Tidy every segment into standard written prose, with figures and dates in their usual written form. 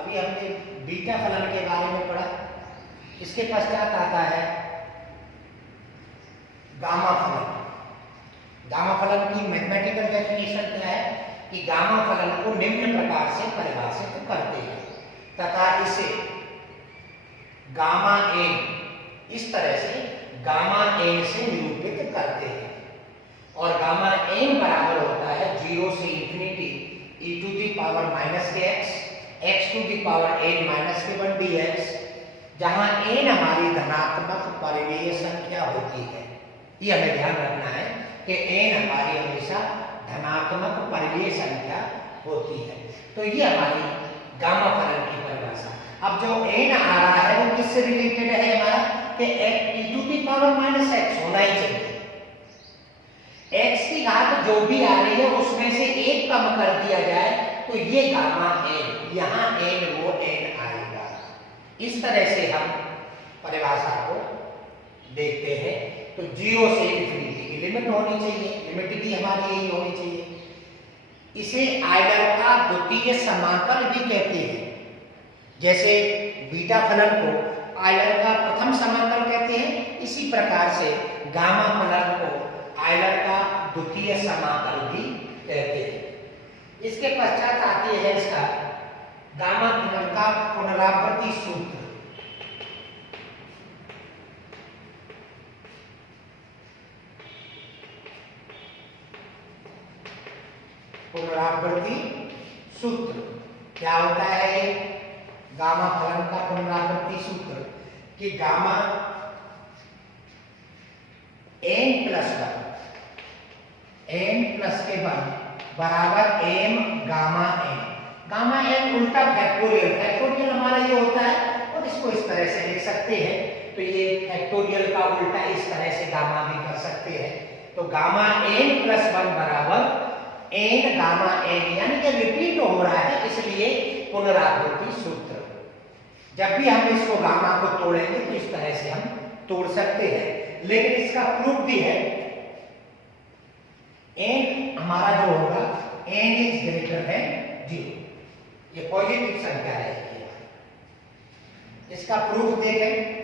अभी हमने बीटा फलन के बारे में पढ़ा। इसके पश्चात आता है गामा फलन। गामा फलन की मैथमेटिकल डेफिनेशन क्या है कि गामा फलन को निम्न प्रकार से परिभाषित करते हैं तथा इसे गामा एन, इस तरह से गामा एन से निरूपित करते हैं। और गामा एन बराबर होता है 0 से infinity e to the power minus के x to the power n minus के 1 dx, जहां n हमारी धनात्मक परिमेय संख्या होती है। ये हमें ध्यान रखना है कि n हमारी हमेशा धनात्मक परिमेय संख्या होती है। तो ये हमारी गामा फलन की परिभाषा। अब जो n आ रहा है वो किससे रिलेटेड है हमारा कि e to the power minus x होना ही चाहिए। x की घात जो भी आ रही है उसमें से एक कम कर दिया जाए तो ये गामा n, यहाँ n वो n आएगा। इस तरह से हम परिभाषा को देखते हैं। तो 0 से इंफिनिटी की लिमिट होनी चाहिए, लिमिट भी हमारी यही होनी चाहिए। इसे आयलर का द्वितीय समाकल भी कहते हैं। जैसे बीटा फलन को आयलर का प्रथम समाकल कहते हैं, इसी प्रकार से गामा फलन को आयलर का द्वितीय समाकल भी कहते हैं। इसके पश्चात आती है इसका गामा फलन का पुनरावृत्ति सूत्र। पुनरावृत्ति सूत्र क्या होता है? ये गामा फलन का पुनरावृत्ति सूत्र कि गामा n प्लस 1 बराबर m gamma n। Gamma n उल्टा फैक्टोरियल, फैक्टोरियल हमारा ये होता है और इसको इस तरह से लिख सकते हैं। तो ये फैक्टोरियल का उल्टा इस तरह से गामा भी कर सकते हैं। तो गामा n प्लस 1 बराबर n गामा n, यानी कि रिपीट हो रहा है, इसलिए पुनरावृत्ति सूत्र। जब भी हम इसको गामा को तोड़ेंगे तो इस तरह से हम तोड़ सकते हैं। लेकिन इसका प्रूफ भी है, n हमारा जो होगा n इज ग्रेटर देन 0, ये पॉजिटिव संख्या रहेगी। इसका प्रूफ देखें।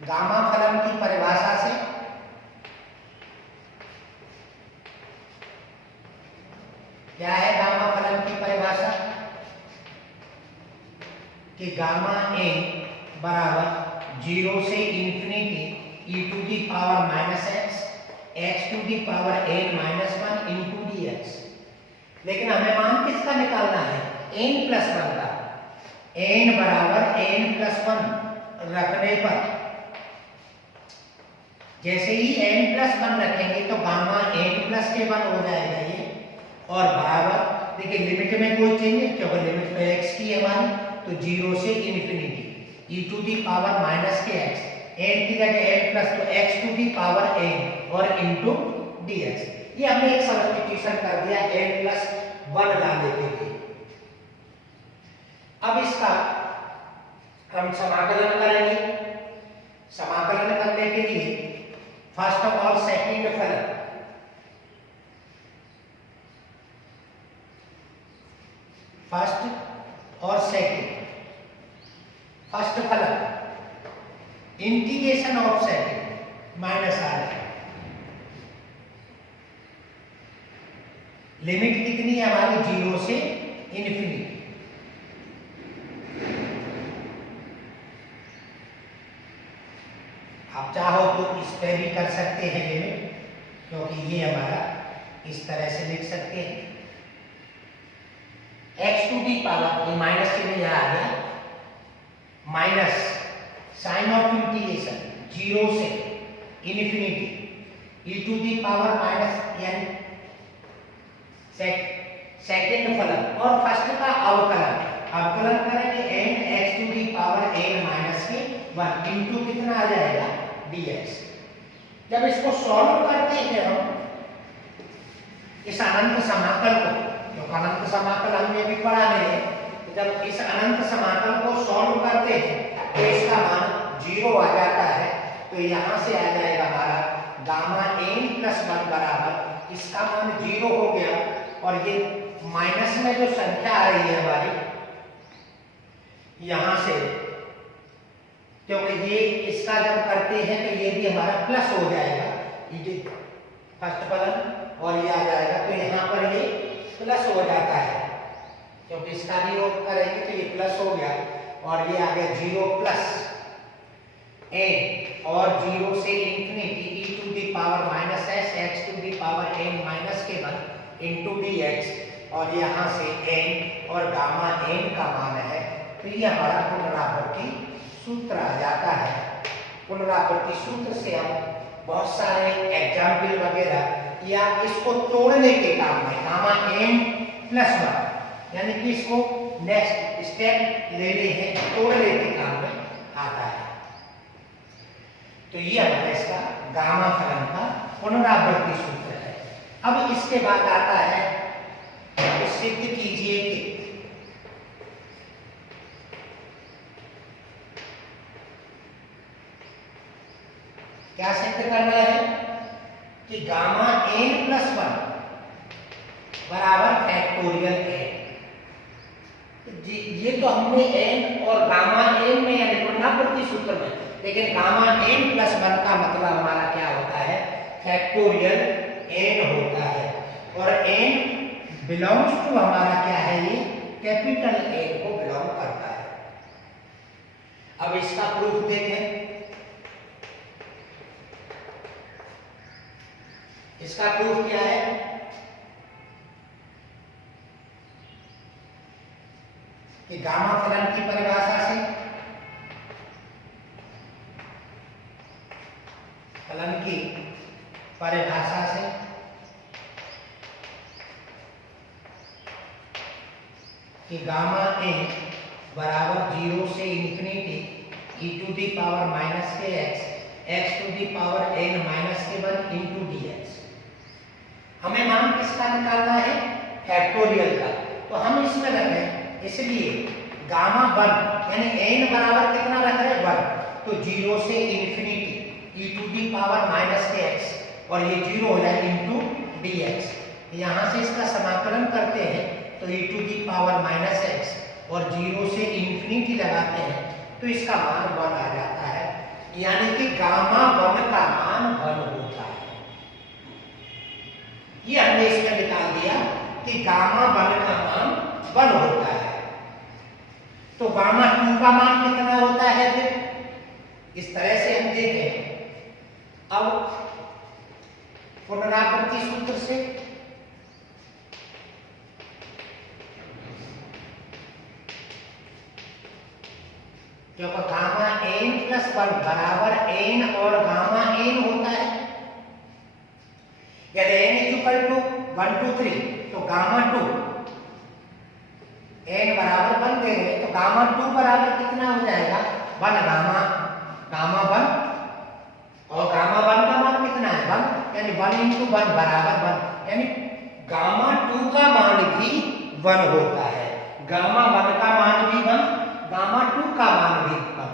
गामा फलन की परिभाषा से क्या है गामा फलन की परिभाषा कि गामा ए बराबर 0 से infinity e to the power minus x to the power n minus 1 into dx। लेकिन हमें मान किसका निकालना है? n प्लस 1 का। n बराबर n प्लस 1 रखने पर जैसे ही n प्लस 1 रखेंगे तो गामा n प्लस के 1 हो जाएगा ये, और बराबर देखिए लिमिट में कोई चेंज नहीं क्योंकि लिमिट तो x की है हमारी। तो 0 से infinity e to the power minus के x, n की जगह n प्लस तो x to the power n और इंटू dx। ये हमने एक सब्स्टिट्यूशन कर दिया n प्लस 1 लाने के लिए। अब इसका हम समाकलन करेंगे। समाकलन करने के लिए फर्स्ट और सेकंड फलन, फर्स्ट और सेकंड, फर्स्ट फलन इंटीग्रेशन ऑफ सेकंड माइनस आ रहा है। लिमिट कितनी है हमारी? 0 से इन्फिनिटी। आप चाहो तो इस पे भी कर सकते हैं लिमिट, क्योंकि ये हमारा इस तरह से लिख सकते हैं x टू दी पावर, ये माइनस चिन्ह यहाँ आ गया, माइनस साइन ऑफ इंटीग्रेशन 0 से infinity e to the power minus, यानी सेकेंड फलन और फर्स्ट का अवकलन। अवकलन करेंगे n x to the power n minus के 1 इंटू कितना आ जाएगा? dx। जब इसको सॉल्व करते हैं हम इस अनंत समाकल को, जो अनंत समाकल हमने अभी पढ़ा है, जब इस अनंत समाकल को सॉल्व करते हैं तो इसका मान जीरो आ जाता है तो यहाँ से आ जाएगा हमारा गामा n प्लस 1 बराबर, इसका मान जीरो हो गया और ये माइनस में जो संख्या आ रही है हमारी यहाँ से, क्योंकि ये इसका जब करते हैं तो ये भी हमारा प्लस हो जाएगा, ये फर्स्ट फलन, और ये आ जाएगा तो यहाँ पर ये प्लस हो जाता है, क्योंकि इसका भी वो करेंगे तो ये प्लस हो गया और ये आ गया जीरो प्लस n और जीरो से infinity e to the power minus s x to the power n minus के 1 इंटू डी एक्स, और यहाँ से n और गामा n का मान है, तो ये हमारा पुनरावृत्ति सूत्र आ जाता है। पुनरावृत्ति सूत्र से हम बहुत सारे एग्जाम्पल वगैरह या इसको तोड़ने के काम में गामा n प्लस 1 यानी कि इसको नेक्स्ट स्टेप लेने हैं, तोड़ने के काम में आता है। तो ये हमारा इसका गामा फलन का पुनरावृत्ति सूत्र है। अब इसके बाद आता है तो सिद्ध कीजिए कि क्या सिद्ध करना है कि गामा n प्लस 1 बराबर फैक्टोरियल n। ये तो हमने n और गामा n में यानी पुनरावृत्ति सूत्र में, लेकिन गामा n प्लस 1 का मतलब हमारा क्या होता है, फैक्टोरियल n होता है, और n बिलोंग्स टू हमारा क्या है, ये कैपिटल N को बिलोंग करता है। अब इसका प्रूफ देखें। इसका प्रूफ क्या है कि गामा फलन की परिभाषा से कि गामा ए बराबर 0 से infinity e to the power minus के x to the power n minus के 1 इंटू डी एक्स। हमें मान किसका निकालना है, फैक्टोरियल का। तो हम इसमें रखें, इसलिए गामा 1 यानी n बराबर कितना रख रहे हैं 1, तो 0 से infinity e to the power minus के x और ये 0 हो जाए इंटू डी एक्स। यहाँ से इसका समाकलन करते हैं तो e to the power minus x और 0 से इंफिनिटी लगाते हैं तो इसका मान 1 आ जाता है, यानी कि गामा 1 का मान 1 होता है। ये हमने इसमें निकाल दिया कि गामा 1 का मान 1 होता है। तो गामा 2 का मान कितना होता है, फिर इस तरह से हम देखें। अब पुनरावृत्ति सूत्र से क्योंकि गामा n प्लस 1 बराबर n और गामा n होता है। यदि n इक्वल टू 1 2 3 तो गामा 2 n बराबर 1 दे रहे तो गामा 2 बराबर कितना हो जाएगा 1 गामा 1 और गामा 1 का मान कितना है 1 यानी 1 इंटू 1 बराबर 1 यानी गामा 2 का मान भी 1 होता है। गामा 1 का मान भी 1, गामा 2 का मान भी 1।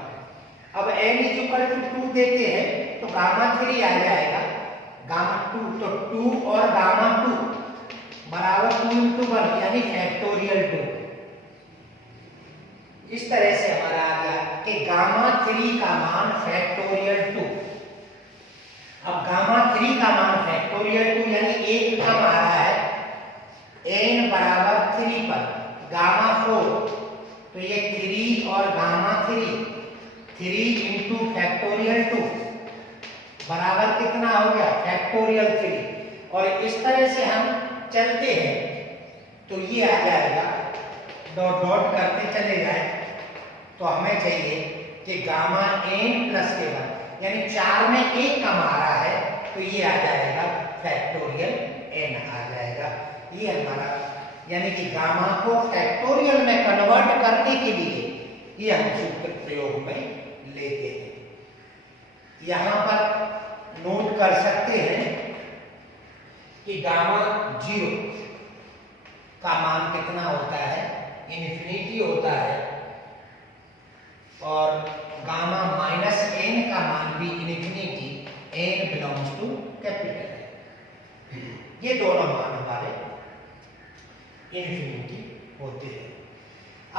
अब n इक्वल टू 2 देते हैं तो गामा 3 आ जाएगा, गामा 2 तो 2 और गामा 2 बराबर 2 इंटू 1 यानी फैक्टोरियल 2। इस तरह से हमारा आ गया कि गामा 3 का मान फैक्टोरियल 2। अब गामा 3 का मान फैक्टोरियल 2 यानी 1 कम आ रहा है n बराबर 3 पर, गामा 4 तो ये 3 और गामा 3 इंटू फैक्टोरियल 2 बराबर कितना हो गया फैक्टोरियल 3। और इस तरह से हम चलते हैं तो ये आ जाएगा, डॉट डॉट करते चले जाए तो हमें चाहिए कि गामा n प्लस के 1 यानी 4 में 1 कम आ रहा है तो ये आ जाएगा फैक्टोरियल n आ जाएगा। ये हमारा यानी कि गामा को फैक्टोरियल में कन्वर्ट करने के लिए ये हम सूत्र प्रयोग में लेते हैं। यहाँ पर नोट कर सकते हैं कि गामा 0 का मान कितना होता है, इन्फिनिटी होता है, और गामा माइनस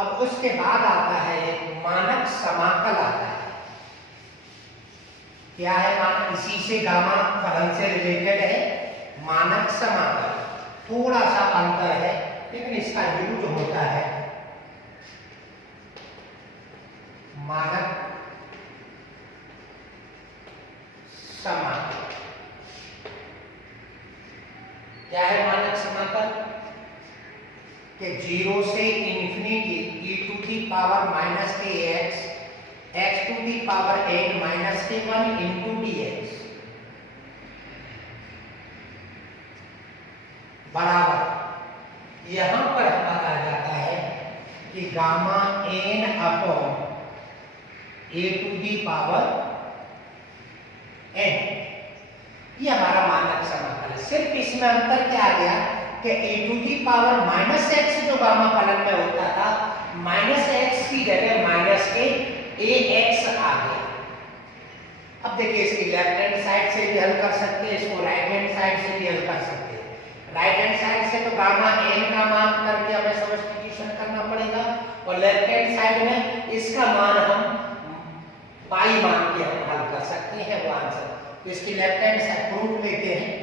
अब उसके बाद आता है एक मानक समाकल आता है। क्या है मानक? इसी से गामा फलन से रिलेटेड है मानक समाकल। थोड़ा सा अंतर है लेकिन इसका यूज होता है मानक समाकल। क्या है मानक समाकल? कि 0 से infinity e to the power minus k x x to the power n minus के 1 इंटू dx बराबर, यहां पर हमारा आ जाता है कि gamma n upon a to the power n, ये हमारा मानक समाकल है। सिर्फ इसमें अंतर क्या आ गया कि a to the power minus x जो गामा फलन में होता था, माइनस एक्स की जगह माइनस के ax आ गया। अब देखिए इसकी लेफ्ट हैंड साइड से भी हल कर सकते हैं, इसको राइट हैंड साइड से भी हल कर सकते हैं। राइट हैंड साइड से तो गामा n का मान करके हमें सब्स्टिट्यूशन करना पड़ेगा और लेफ्ट हैंड साइड में इसका मान हम पाई मान के हम हल कर सकते हैं वो आंसर। तो इसकी लेफ्ट हैंड साइड प्रूफ लेते हैं।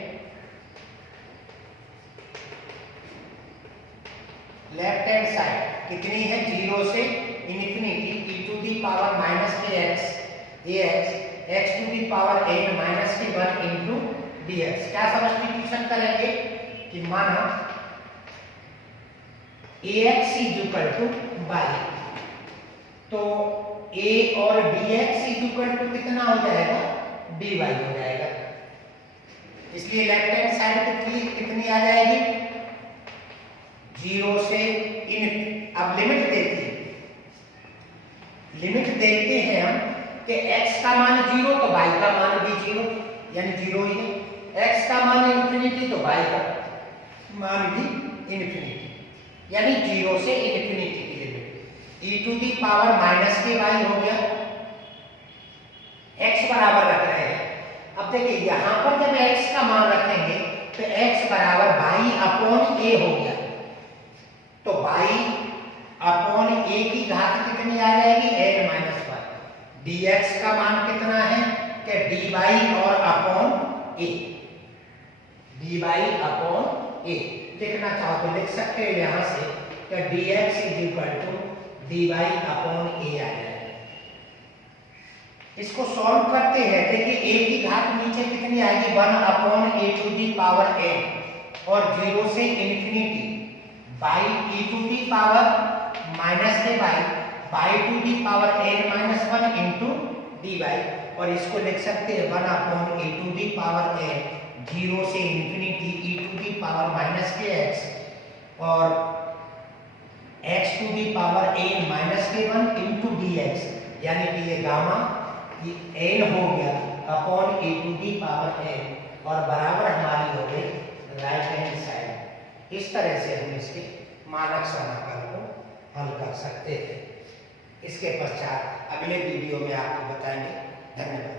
लेफ्ट हैंड साइड कितनी है? 0 से infinity e to the power minus के x x to the power n minus के 1 इंटू dx। क्या सब्स्टिट्यूशन करेंगे कि माना ax is equal to y, तो a और dx इज इक्वल टू कितना हो जाएगा? dy हो जाएगा। इसलिए लेफ्ट हैंड साइड कितनी आ जाएगी? 0 से इन्फिनिटी। अब लिमिट देखते हैं, लिमिट देखते हैं हम कि x का मान 0 तो y का मान भी 0, यानी 0 ही है। x का मान इन्फिनिटी तो y का मान भी इन्फिनिटी, यानी 0 से इन्फिनिटी की लिमिट। e to the power minus के y हो गया, x बराबर रख रहे हैं। अब देखिए यहां पर जब x का मान रखेंगे तो x बराबर y अपॉन a हो गया, तो y अपॉन a की घात कितनी आ जाएगी? n minus 1। dx का मान कितना है कि dy और upon a, dy upon a। लिखना चाहो तो लिख सकते हैं यहां से कि dx is equal to dy upon a आ जाएगा। इसको सॉल्व करते हैं। देखिए a की घात नीचे कितनी आएगी? 1 upon a to the power n और 0 से infinity by e to the power minus k by to the power n minus 1 into dy, और इसको लिख सकते हैं 1 upon a to the power n 0 से infinity e to the power minus के x और x to the power n minus के 1 into dx, यानी कि ये गामा ये n हो गया upon a to the power n और बराबर हमारी हो गई राइट हैंड साइड। इस तरह से हम इसके मानक समाकल को हल कर सकते हैं। इसके पश्चात अगले वीडियो में आपको बताएंगे। धन्यवाद।